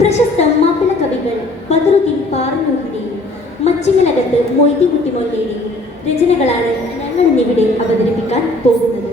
പ്രശസ്ത മാപ്പിള കവികൾ ബദറുദ്ദീൻ പാറന്നൂരിൻ്റെയും മച്ചിങ്ങലകത്ത് മൊയ്തീൻകുട്ടി മൗലവിയുടെയും രചനകളാണ് ഞങ്ങൾ ഇന്നിവിടെ അവതരിപ്പിക്കാൻ പോകുന്നത്.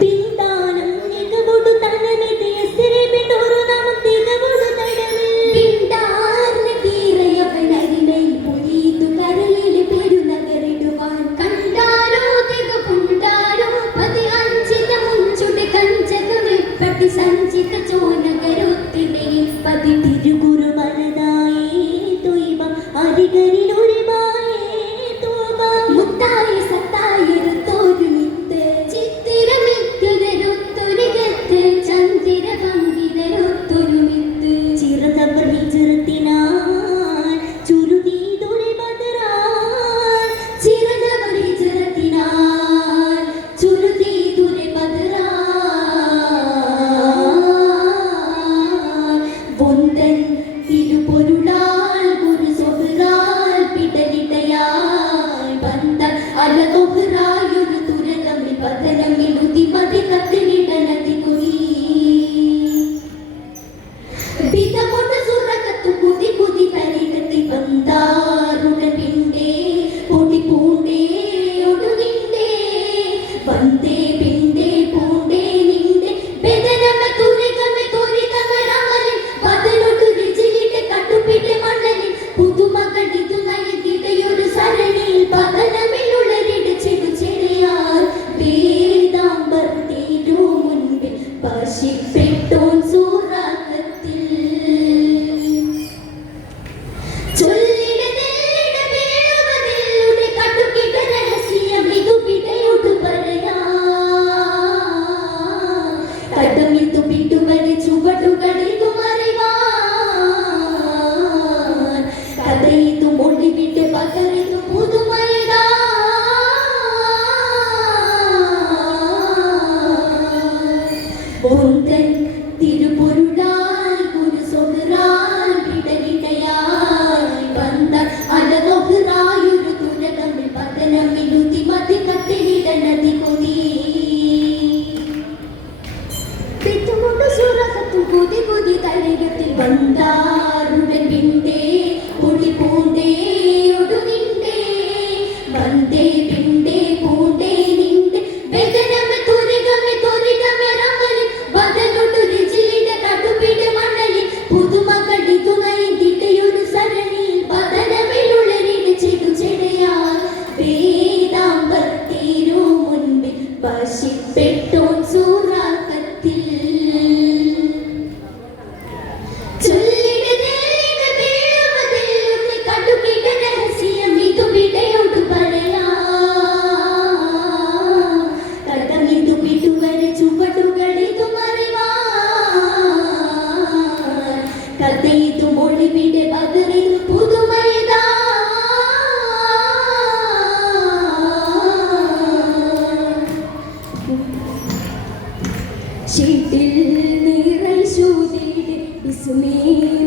Pintanam, nigga, ലോഹറായൊരു തുരകമിൽ പതനമിൽ ഉതിമതി കത്തിനിടനതി കുനി ബിതമൊട്ട് സുറകത്തു കുതി കുതി തരികത്തി വന്താറുടൻ പിണ്ടേ പൊടി പൂണ്ടേ ഒടുകിണ്ടേ വന്ദേ പിണ്ടേ പൂണ്ടേ നിണ്ടേ ബെദനമ തുരകമ തുരികമ രാമലിൻ പതനൊട്ടു രിജിലിട്ട് കട്ടുപിട്ട് മണ്ണലിൻ പുതുമകളിതു നയതിടയൊരു സരണിയിൽ പതനമിലുള്ളരിടിച്ചിടു ചെടിയാൽ വേദാംബർ തീരു മുൻപിൽ പശിപ്പെട്ടോൻ സൂറാകത്തിൽ ചൊല്ലിട വീഴുവതിലൂടെ കട്ടുകിട്ട രഹസ്യം ഇതു പിടയോട് പറയാ കടമിതു പിട്ടുവരെ ചുവടുകളിതു മറിവാൻ കഥയിതു മൊഴിവിട്ട് പകരിതു പുതുമയതാ പൊന്തൻ തിരുപൊരുളായി ഗുരു സൊഹറായി വിടലിടയായി വന്ന അലനൊഹറായൊരു തുരകമിൽ പതനമിലുതി മതി കത്തിലിടനതി കൊതി പിത്തുമുണ്ട് സുറകത്തും കുതി കുതി തലകത്തിൽ വന്താറുടൻ പിണ്ടേ പൊടി പൂണ്ടേ ഒടുകിണ്ടേ വന്ദേ പിണ്ടേ പൂണ്ടേ നിണ്ടേ ബെദനമ തുരികമ തുരികമ രാമലിൻ ബദനൊട്ടു രിജിലിട കട്ടുപിട മണ്ണലിൻ പുതുമകളിതു നയതിടയൊരു സരണിയിൽ ബദനമിലുള്ളരിടിച്ചിടു ചെടിയാൽ വേദാംബർ തീരു മുൻപിൽ പശിപ്പെട്ടോൻ സൂറാകത്തിൽ കഥയിതു മൊഴിവിടെ പകരിതു പുതുമയതാ ചീട്ടിൽ നിറൈശൂതിയുടെ വിസ്മേ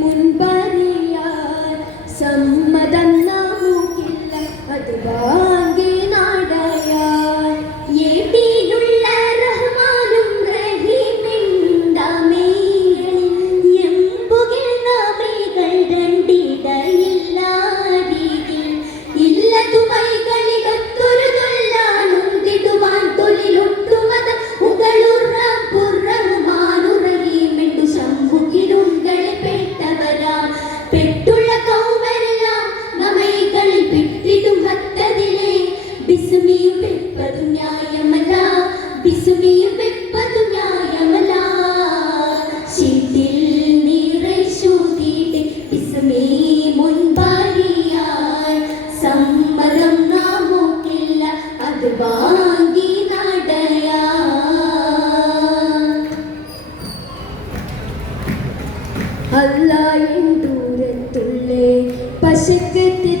മുൻപറിയാൻ സമ്മതം നമുക്കില്ല അത് വാങ്ങി നടയാൻ ഏട്ടിയുള്ള റഹ്മാനും റഹീമിണ്ടാമേകളിൽ എമ്പുകിൽ നാമേകൾ രണ്ടിടയില്ലാരികിൽ ഇല്ലതുമൈകളിലൊത്തൊരു തൊല്ലാനുണ്ടിടുവാൻ തൊഴിലൊട്ടുമത ഉകളുറം പുറമാനുറഹിമെണ്ടു ശംഭുകിലുങ്കളെ പെട്ടവരാ പെട്ടുള്ള കൗമരെല്ലാം നമ്മൈകളിൽ പെട്ടിടും ഹത്തതിലെ ബിസ്മിയും വെപ്പതു ന്യായമല്ല ബിസ്മിയും വെപ്പതു ന്യായമല്ല ശീതിൽ നിറൈശൂതിയുടെ ബിസ്മി മുൻപാരിയാൽ സമ്മതം നമുക്കില്ല അത് വാങ്ങി നടയാ അല്ലായിൻ ദൂരത്തുള്ളേ പശക്കത്തി